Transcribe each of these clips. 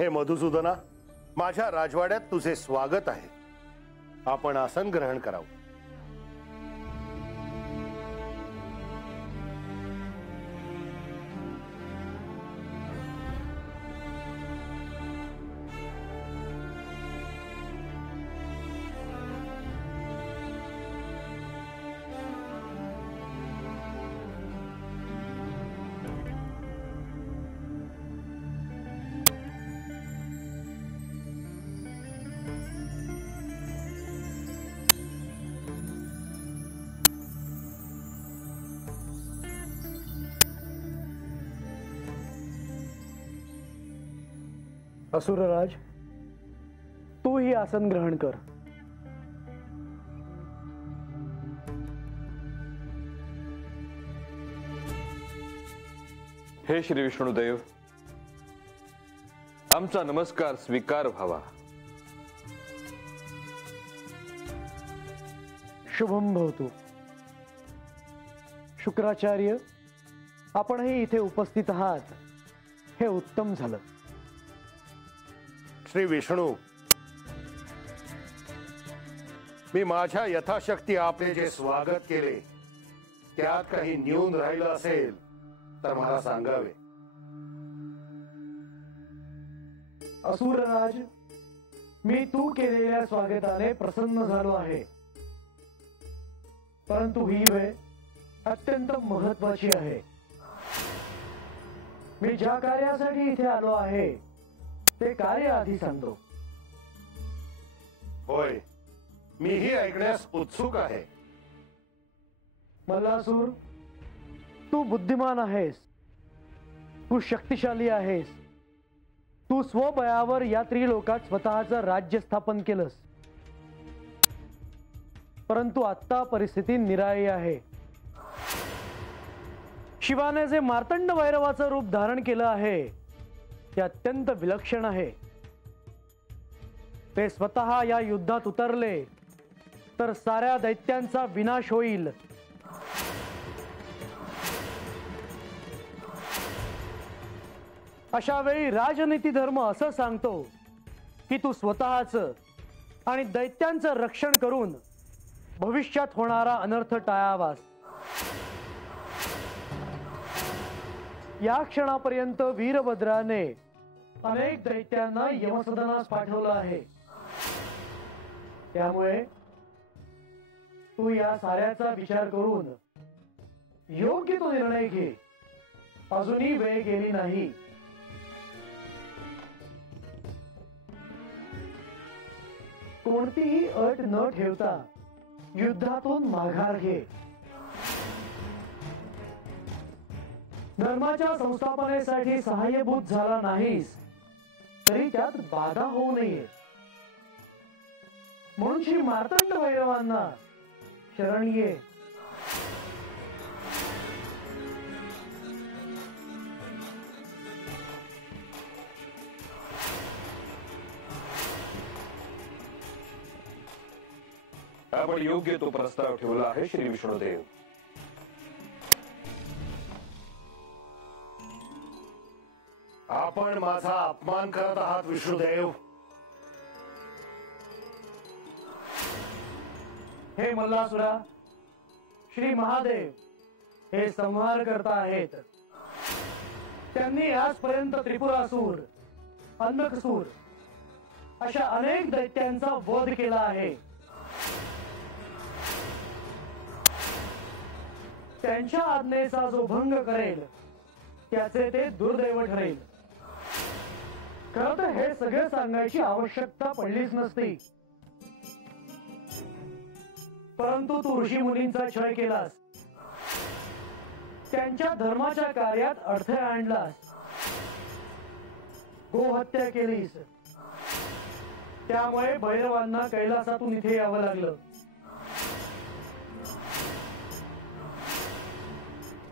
हे मधुसूदना, माझ्या राजवाड्यात तुझे स्वागत आहे. आपण आसन ग्रहण करावं. असुरराज, तू ही आसन ग्रहण कर. हे श्री विष्णुदेव, आमचा नमस्कार स्वीकार व्हावा. शुभम भवतु. शुक्राचार्य, आपणही इथे उपस्थित आहात हे उत्तम झालं. श्री विष्णू, मी माझ्या यथाशक्ती आपले जे स्वागत केले त्यात काही न्यून राहिलं असेल तर मला सांगावे. असुरराज, मी तू केलेल्या स्वागताने प्रसन्न झालो आहे, परंतु ही वेळ अत्यंत महत्वाची आहे. मी ज्या कार्यासाठी इथे आलो आहे ते कार्य आधी सांगतो. होय, मीही ऐकण्यास उत्सुक आहे. मल्लासूर, तू बुद्धिमान आहेस, तू शक्तिशाली आहेस. तू स्वबळावर या त्रिलोकात स्वतःचं राज्य स्थापन केलंस, परंतु आता परिस्थिती निराळी आहे. शिवाने जे मार्तंड भैरवाचं रूप धारण केलं आहे ते अत्यंत विलक्षण आहे. ते स्वतः या युद्धात उतरले तर साऱ्या दैत्यांचा विनाश होईल. अशा वेळी राजनीती धर्म असं सांगतो की तू स्वतःचं आणि दैत्यांचं रक्षण करून भविष्यात होणारा अनर्थ टाळावास. या क्षणापर्यंत वीरभद्राने अनेक दैत्यांना यमसदनास पाठवलं आहे. त्यामुळे तू या साऱ्याचा विचार करून योग्य तो निर्णय घे. अजूनही वेळ गेली नाही. कोणतीही अट न ठेवता युद्धातून माघार घे. धर्माच्या संस्थापनेसाठी सहाय्यभूत झाला नाहीस तरी त्यात बाधा होऊ नये म्हणून श्री मार्तंड भैरवांना शरण ये. आपण योग्य तो प्रस्ताव ठेवला आहे श्री विष्णुदेव. आपण माझा अपमान करत आहात विष्णुदेव. हे मल्लासुरा, श्री महादेव हे संहार करता आहेत. त्यांनी आजपर्यंत त्रिपुरासूर, अन्नकसूर अशा अनेक दैत्यांचा वध केला आहे. त्यांच्या आज्ञेचा जो भंग करेल त्याचे ते दुर्दैव ठरेल. खरं तर हे सगळे सांगायची आवश्यकता पडलीच नसती, परंतु तू ऋषी मुनींचा छळ केलास, त्यांच्या धर्माच्या कार्यात अडथळा आणलास, गोहत्या केलीस. त्यामुळे भैरवांना कैलासातून इथे यावं लागलं.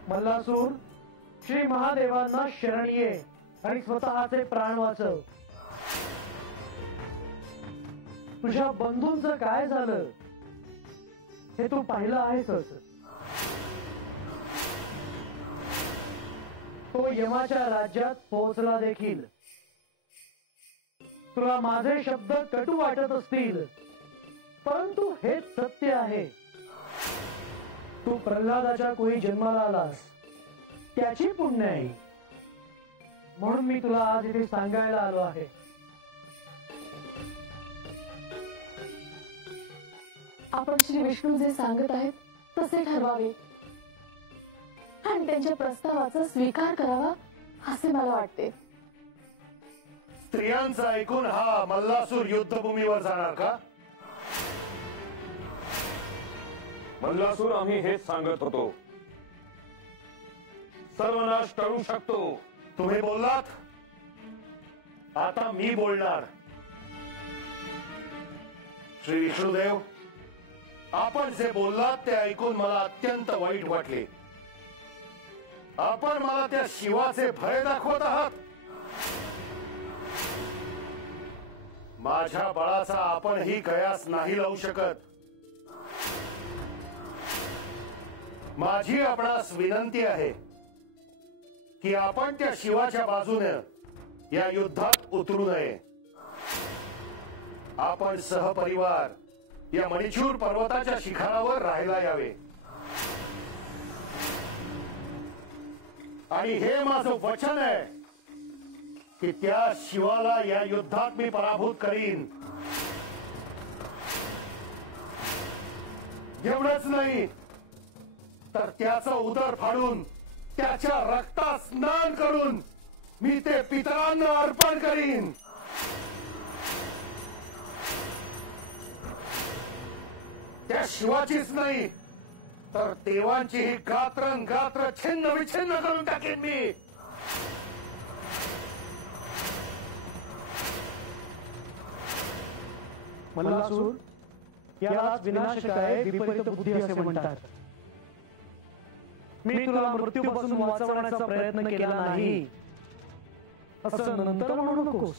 मल्लासूर, श्री महादेवांना शरण ये आणि स्वतःचे प्राण वाचव. तुझ्या बंधूंचं काय झालं हे तू पाहिलं आहेसच. तो यमाच्या राज्यात पोहोचला देखील. तुला माझे शब्द कटू वाटत असतील, परंतु हेच सत्य आहे. तू प्रल्हादाच्या कोणी जन्माला आलास त्याची पुण्य आहे, म्हणून मी तुला आज इथे सांगायला आलो आहे. आपण श्री विष्णू जे सांगत आहेत तसे ठरवावे आणि त्यांच्या प्रस्तावाचा स्वीकार करावा असे मला वाटते. स्त्रियांचं ऐकून हा मल्लासूर युद्धभूमीवर जाणार का? मल्लासूर, आम्ही हेच सांगत होतो. सर्वनाश टळू शकतो. तुम्ही बोललात, आता मी बोलणार. श्री विष्णुदेव, आपण जे बोललात ते ऐकून मला अत्यंत वाईट वाटले. आपण मला त्या शिवाचे भय दाखवत आहात. माझ्या बळाचा आपणही कयास नाही लावू शकत. माझी आपणास विनंती आहे की आपण त्या शिवाच्या बाजूने या युद्धात उतरू नये. आपण सहपरिवार या मणिचूर पर्वताच्या शिखरावर राहायला यावे. आणि हे माझं वचन आहे की त्या शिवाला या युद्धात मी पराभूत करीन. एवढंच नाही तर त्याचं उदर फाडून त्याच्या रक्तात स्नान करून मी ते पितरांना अर्पण करीन. त्या शिवाचीच नाही तर देवांचीही गात्रं गात्र छिन्न विछिन्न करून टाकेन मी. मल्लासूर, यालाच विनाशकाय विपरीत बुद्धी असे म्हणतात. मी तुला मृत्यूपासून वाचवण्याचा प्रयत्न केला नाही असं नंतर म्हणू नकोस.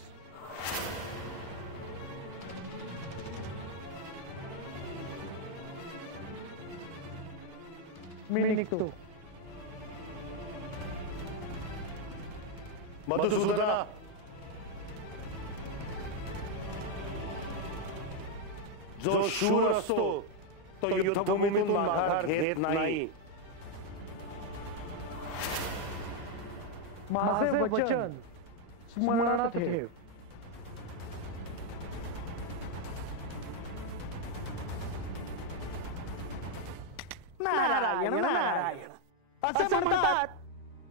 मी निघतो. मधुसूदना, जो शूर असतो तो युद्धभूमीतून माघार घेत नाही. माझे वचन स्मरणात ठेव. नारायण नारायण असे म्हणतात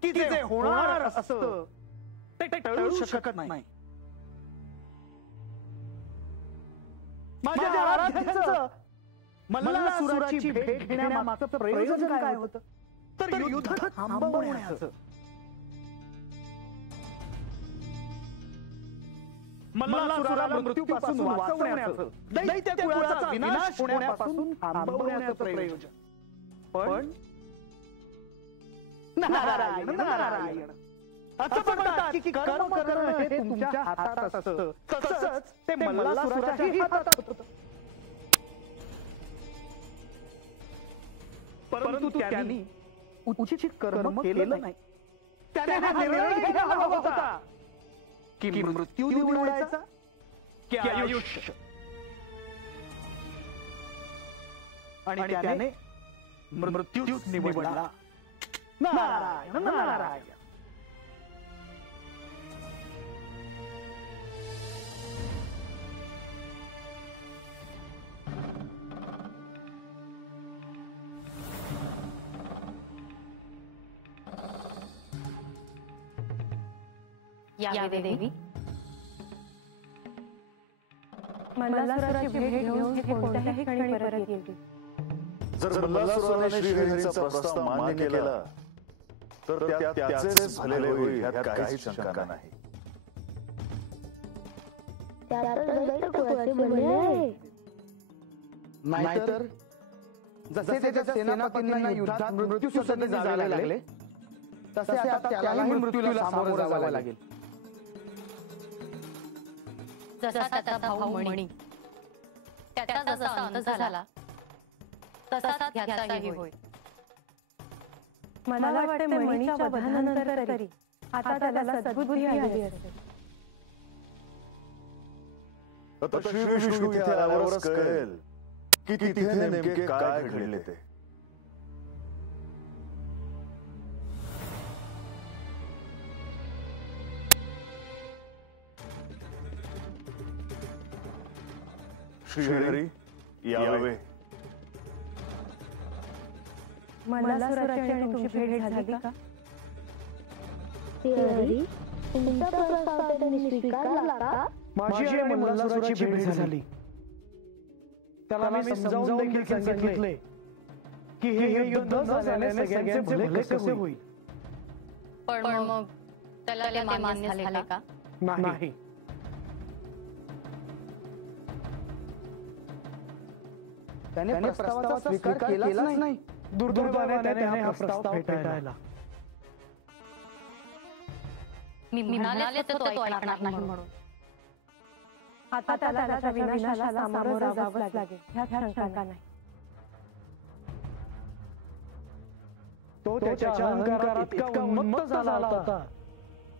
की जे होणार असतं ते टळू शकत नाही. माझ्या आराध्यांचं मल्लासुराची भेट घेण्यामागचं प्रयोजन काय होतं? तर युद्ध थांबवण्याचं. मल्लासुराला मृत्यूपासून वाचवण्याचं, दैत्य कुळाचा विनाश होण्यापासून थांबवण्याचं प्रयोजन. पण नारायण नारायण असं म्हणतात की कर्म करणं हे तुमच्या हातात असतं, तसंच ते मल्लासुराच्याही हातात होतं. परंतु त्यांनी उचित कर्म केलं नाही. त्याने हा निर्णय घ्यायला हवा होता की मृत्यू निवडायचा की आयुष्य. आणि त्याने मृत्यूच निवडला. नारायण नारायण. यावे देवी. मल्लासुराची भेट घेऊन हे कोणत्याही क्षणी परत येईल. जर मल्लासुराने श्रीहरीचा प्रस्ताव मान्य केला तर त्याचेच भले होईल, यात काहीच शंका नाही. नाहीतर जसे त्याच्या सेनापतींना युद्धात मृत्यूसदनी जावे लागले तसे आता त्यालाही मृत्यूला सामोरे जावे लागेल. जसा त्याचा भाऊ मणी त्याचा जसा अंत झाला तसाच ह्याचाही होय. मला वाटते मणीच्या वधानंतर तरी आता त्याला सद्बुद्धी आली असेल. आता श्री विष्णू इथे आल्यावरच कळेल की तिथे नेमके काय घडले ते. श्रीहरी यावे. मल्लासुराची आणि तुमची भेट झाली का? श्रीहरी, तुमचा प्रस्ताव त्यांनी स्वीकारला का? माझी आणि मल्लासुराची भेट झाली. त्याला मी समजावून देखील सांगितले की हे युद्ध न झाल्याने सगळ्यांचे भले कसे होईल. पण मग त्याला ते मान्य झाले का? नाही. त्याने प्रस्तावाचा स्वीकार केलाच नाही. दुर्दैवाने त्याने हा प्रस्ताव फेटाळला. मी म्हणाले तर तो ऐकणार नाही म्हणून. आता त्याला त्याच्या विनाशाला सामोरं जावंच लागेल, ह्यात शंका नाही. तो त्याच्या अहंकारात इतका उन्मत्त झाला होता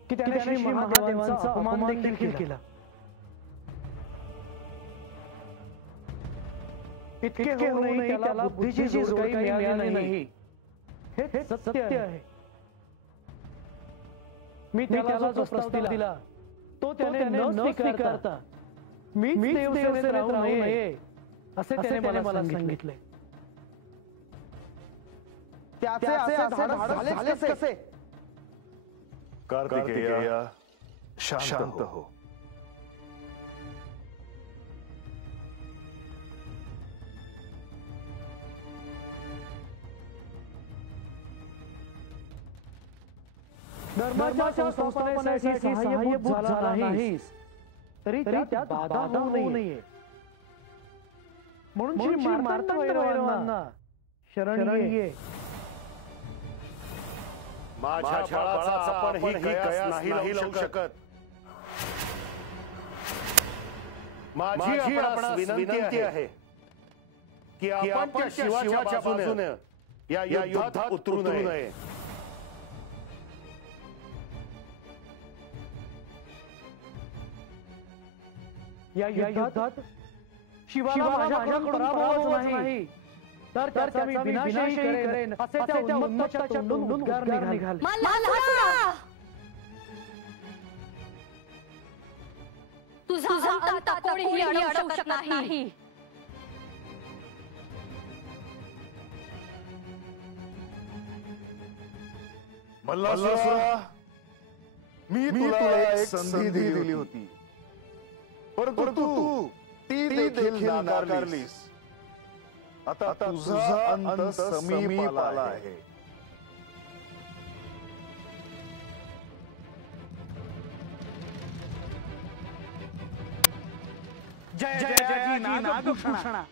की त्याने श्री महादेवांचा अपमान देखील केला. इतके होऊनही त्याला बुद्धीची जोर काही मिळाली नाही. हे सत्य आहे. मी त्याला जो प्रस्ताव दिला तो त्याने न स्वीकारता मीच देवसेनेत राहू नये असे त्याने मला सांगितले. त्याचे असे धाडस झालेच कसे? कार्तिकेया, शांत हो. धर्माच्या संस्थापनेसाठी सहाय्यभूत झाला नाहीस तरी त्यात बाधा होऊ नये म्हणून श्री मार्तंडवैरवांना शरण ये. माझ्या बाळाचा आपण ही कयास नाही लावू शकत. माझी आपणास विनंती आहे की आपण त्या शिवाच्या बाजूने या युद्धात उतरू नये. या युद्धात शिवाला माझ्याकडून पराभवच नाही तर त्याचा मी विनाशही करेन असे त्या उन्मत्ताच्या तोंडून उद्गार निघाले. तुझा अंत कोणीही अडवू शकत नाही. मल्लासुरा, मी तुला एक संधी दिली होती परंतु तू ती देखील नाकारलीस. आता तुझा अंत समीप आला आहे. जय जय जय नागभूषणा,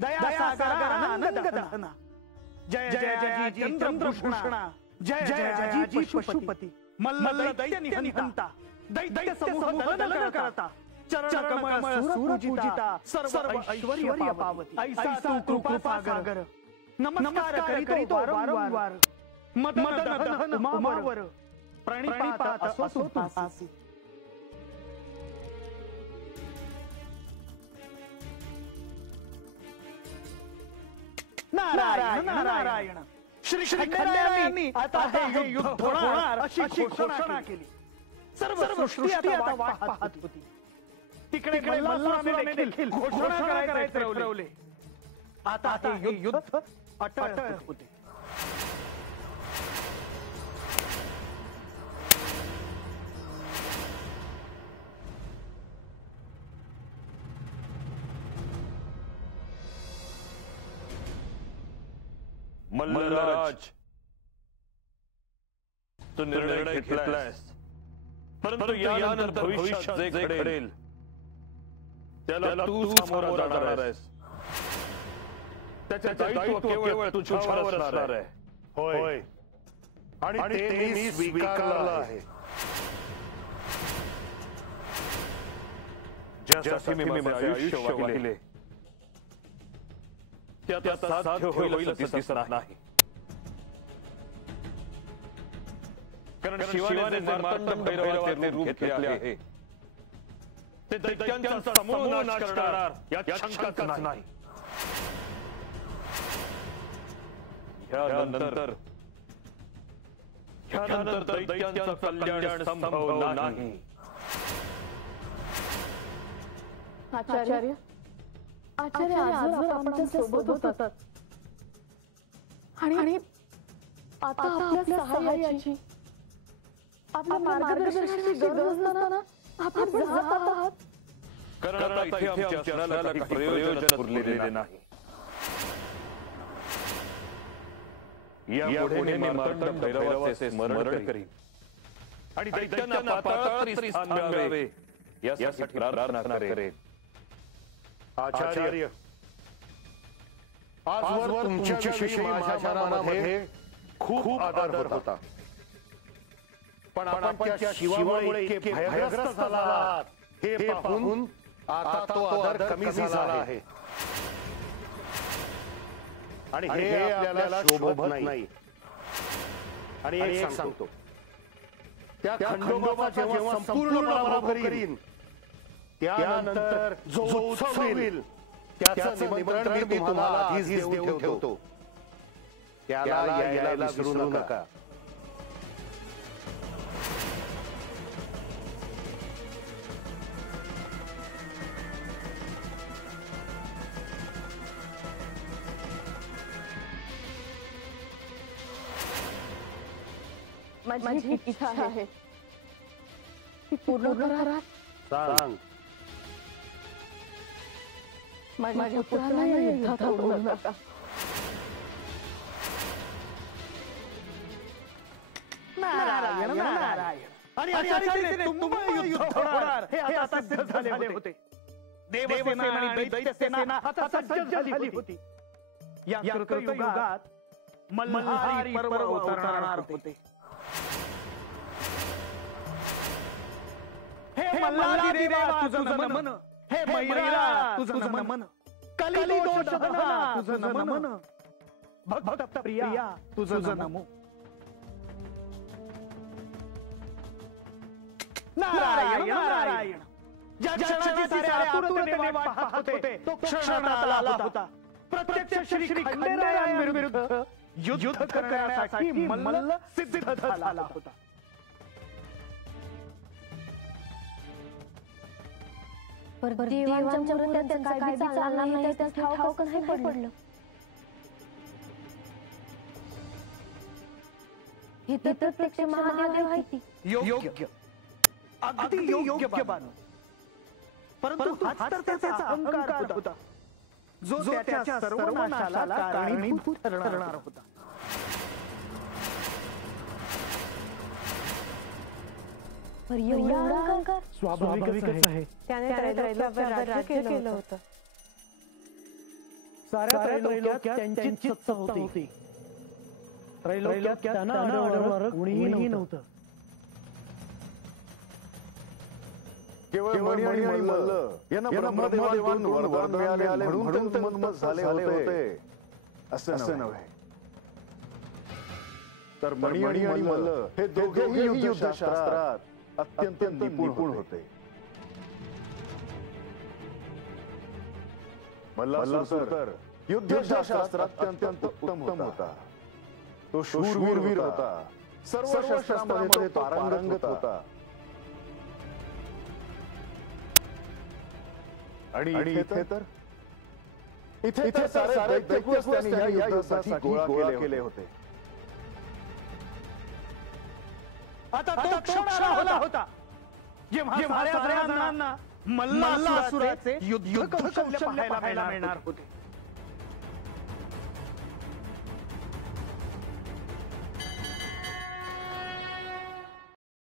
दया सागर आनंद दहना. जय जय जय चंद्रभूषणा, जय जय जय पशुपती. मल्ल दैत्य निहंता, दैत्य समूह दलन करता. चरण कमळ सूरपूजिता, सर्व ऐश्वर्य पावती. ऐसा तू कृपा सागर, नमस्कार करीतो वारंवार. मदन दहन उमावर, प्रणिपात असो तुझासी. नारायण नारायण. श्री खंडेरायांनी आता हे युद्ध होणार अशी घोषणा केली. सर्व सृष्टी आता वाट पाहत होती. तिकडे मल्लासुराने देखील घोषणा करायचे ठरवले. आता हे युद्ध अटळ होते. मल्लराज, तू निर्णय घेतलायस परंतु यानंतर भविष्यात जे घडेल त्याला तू सामोरा जाणार आहेस. त्याचे दायित्व केवळ तुझ्यावर असणार आहे. होय, आणि ते मी स्वीकारलं आहे. ज्यासाठी मी माझे आयुष्य वाहिले त्यात साध्य होईल असं दिसत नाही. कारण शिवाने मार्तंड भैरवाचे रूप घेतले आहे ते दैत्यांचा समूळ नाश करणार यात शंकाच नाही. ह्यानंतर दैत्यांचं कल्याण संभव नाही. आचार्य आजवर आमच्या सोबत होतात आणि आता आपल्या सहाय्याची आपल्या मार्गदर्शनाची गरज नसताना आपण जात आहात. कारण आता इथे आमच्या शहराला काही प्रयोजन उरलेले नाही. यापुढे मी मार्तंड भैरवाचे स्मरण करीन आणि दैत्यांना पाताळात स्थान मिळावे यासाठी प्रार्थना करेन. आचार्य, आजवर तुमच्याविषयी माझ्या मनामध्ये खूप आदर होता, पण आपण त्या शिवामुळे इतके भयग्रस्त झाला आहात हे पाहून आता तो आदर कमी झाला आहे आणि हे आपल्याला शोभत नाही. आणि एक सांगतो, त्या खंडोबा जेव्हा संपूर्ण पराभव करीन त्यानंतर जो उत्सव होईल त्याचं निमंत्रण मी तुम्हाला आधीच देऊन ठेवतो. त्याला यायला विसरू नका. माझी इच्छा आहे ती पूर्ण करा. सांग. माझ्या पुत्राला या युद्धात ओढू नका. नारायण नारायण. आणि आचार्य तुंब युद्ध होणार हे आता सिद्ध झाले होते. देवसेना आणि दैत्यसेना आता सज्ज झाली होती. या कृतयुगात मल्हारी पर्व अवतरणार होते. हे मल्हारी देवा तुझं नमन, हे मैरा तुझं नमन, कलिदोष दहना तुझं नमन, भक्त प्रिया तुझं नमो. नारायण नारायण. ज्या क्षणाची सारे आतुरतेने वाट पाहत होते तो क्षण आता आला होता. प्रत्यक्ष श्री खंडेरायांविरुद्ध युद्ध करण्यासाठी मल्ल सिद्ध झाला होता. देवांच्या मुहूर्तांचं काय बी चालणार नाही त्यास ठाऊक नाही पडलं. हे तर प्रत्यक्ष महादेव आहे. योग्य, अगदी योग्य बानो. परंतु हाच तर त्याचा अहंकार होता जो त्याच्या सर्वनाशाला कारणीभूत ठरणार होता. एवढा अहंकार स्वाभाविकच आहे. त्याने त्रैलोक्यावर राज्य केलं होतं. साऱ्या त्रैलोक्यात त्यांचीच सत्ता होती. त्रैलोक्यात त्यांना आडवणारं कुणीही नव्हतं. केवळ मणी आणि मल्ल यांना ब्रह्मदेवांकडून वरदान मिळाले म्हणून ते उन्मत्त झाले होते असं नव्हे. तर मणी आणि मल्ल हे दोघेही युद्धशास्त्रात अत्यंत निपुण होते. मल्लासुर युद्धशास्त्रात अत्यंत उत्तम होता. तो शूरवीर होता. सर्व शस्त्रांमध्ये तो पारंगत होता. आणि इथे सारे दैत्य त्यांनी या युद्धासाठी गोळा केले होते. आता तो क्षण आला होता जेव्हा साऱ्या जणांना मल्लासुराचे युद्ध कौशल्य पाहायला मिळणार होते.